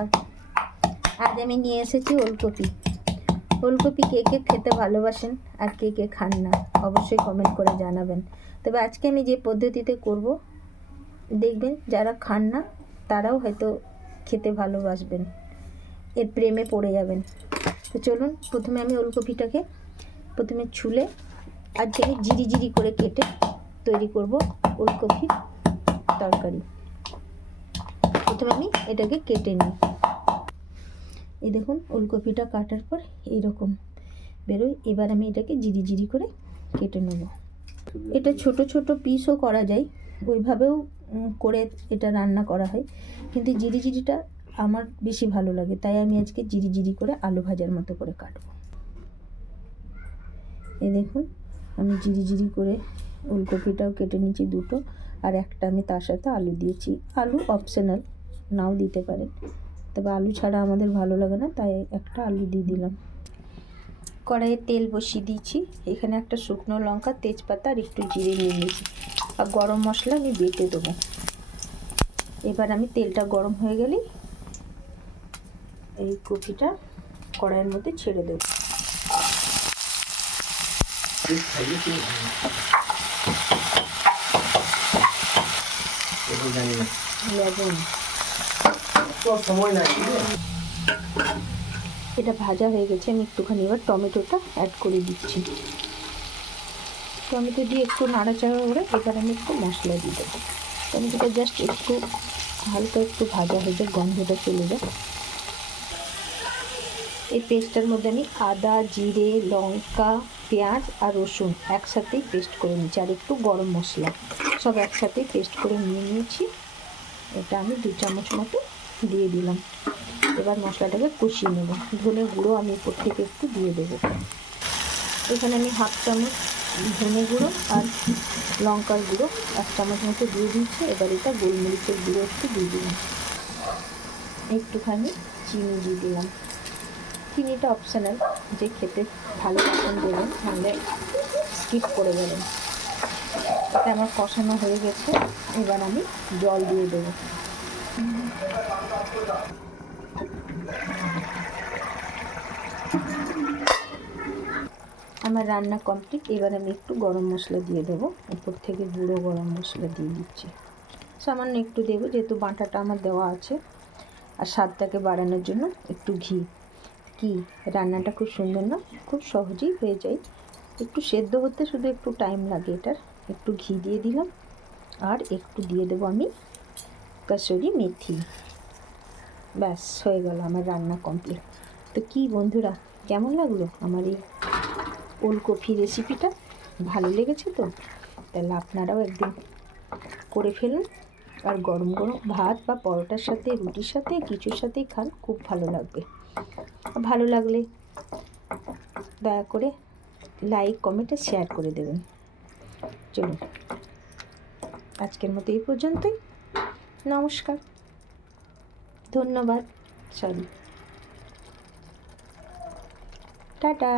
নমস্কার। আজ আমি নিয়ে এসেছি ওলকপি। ওলকপি কে কে খেতে ভালোবাসেন আর কে কে খান না অবশ্যই কমেন্ট করে জানাবেন। তবে আজকে আমি যে পদ্ধতিতে করব দেখবেন যারা খান না তারাও হয়তো খেতে ভালোবাসবেন, এর প্রেমে পড়ে যাবেন। তো চলুন, প্রথমে আমি ওলকপিটাকে ছুলে আজকে আমি জিরি জিরি করে কেটে তৈরি করব ওলকপির তরকারি। প্রথমে আমি এটাকে কেটে নিই। এই দেখুন, ওলকপিটা কাটার পর এইরকম বেরোয়। এবার আমি এটাকে জিরি জিরি করে কেটে নেব। এটা ছোট ছোট পিসও করা যায়, ওইভাবেও করে এটা রান্না করা হয়, কিন্তু জিরি জিরিটা আমার বেশি ভালো লাগে, তাই আমি আজকে জিরি জিরি করে আলু ভাজার মতো করে কাটব। এই দেখুন, আমি জিরি জিরি করে ওলকপিটাও কেটে নিয়েছি দুটো, আর একটা আমি তার সাথে আলু দিয়েছি। আলু অপশনাল, নাও দিতে পারেন, তবে আলু ছাড়া আমাদের ভালো লাগে না, তাই একটা আলু দিয়ে দিলাম। কড়াইয়ে তেল বসিয়ে দিয়েছি। এখানে একটা শুকনো লঙ্কা, তেজপাতা আর একটু জিরে নিয়ে নিয়েছি, আর গরম মশলা আমি বেটে দেবো। এবার আমি তেলটা গরম হয়ে গেলেই এই কপিটা কড়াইয়ের মধ্যে ছেড়ে দেবো। এটা ভাজা হয়ে গেছে, আমি একটুখানি এবার টমেটোটা অ্যাড করে দিচ্ছি। টমেটো দিয়ে একটু নাড়াচাড়া করে এবার আমি একটু মশলা দিয়ে দেবো। টমেটোটা জাস্ট একটু হালকা একটু ভাজা হয়ে যায়, গন্ধটা চলে যায়। এই পেস্টটার মধ্যে আমি আদা, জিরে, লঙ্কা, পেঁয়াজ আর রসুন একসাথেই পেস্ট করে নিয়েছি, আর একটু গরম মশলা সব একসাথেই পেস্ট করে নিয়ে নিয়েছি। এটা আমি 2 চামচ মতো দিয়ে দিলাম। এবার মশলাটাকে কষিয়ে নেব। ধনে গুঁড়ো আমি উপর থেকে একটু দিয়ে দেবো। এখানে আমি 1/2 চামচ ধনে গুঁড়ো আর লঙ্কার গুঁড়ো 1 চামচ মতো দিয়ে দিচ্ছি। এবার এটা গোলমরিচের গুঁড়ো একটু দিয়ে দিলাম, একটুখানি চিনি দিয়ে দিলাম। চিনিটা অপশনাল, যে খেতে ভালোবাসেন দেবেন, নাহলে স্কিপ করে দেবেন। এটা আমার কষানো হয়ে গেছে, এবার আমি জল দিয়ে দেবো। আমার রান্না কমপ্লিট। এবার আমি একটু গরম মশলা দিয়ে দেবো, উপর থেকে গুঁড়ো গরম মশলা দিয়ে দিচ্ছি। সামান্য একটু দেবো, যেহেতু বাটাটা আমার দেওয়া আছে। আর স্বাদটাকে বাড়ানোর জন্য একটু ঘি। কি রান্নাটা খুব সুন্দর না? খুব সহজেই হয়ে যায়। একটু সেদ্ধ হতে শুধু একটু টাইম লাগে এটার। একটু ঘি দিয়ে দিলাম, আর একটু দিয়ে দেবো আমি কাসুরি মেথি। ব্যাস হয়ে গেল আমার রান্না কমপ্লিট। তো কি বন্ধুরা, কেমন লাগলো আমার এই ওলকপি রেসিপিটা? ভালো লেগেছে তো? তাহলে আপনারাও একদিন করে ফেলুন, আর গরম গরম ভাত বা পরোটার সাথে, রুটির সাথে, কিছুর সাথেই খান, খুব ভালো লাগবে। ভালো লাগলে দয়া করে লাইক, কমেন্টে শেয়ার করে দেবেন। চলুন, আজকের মতো এই পর্যন্তই। নমস্কার, ধন্যবাদ, টাটা।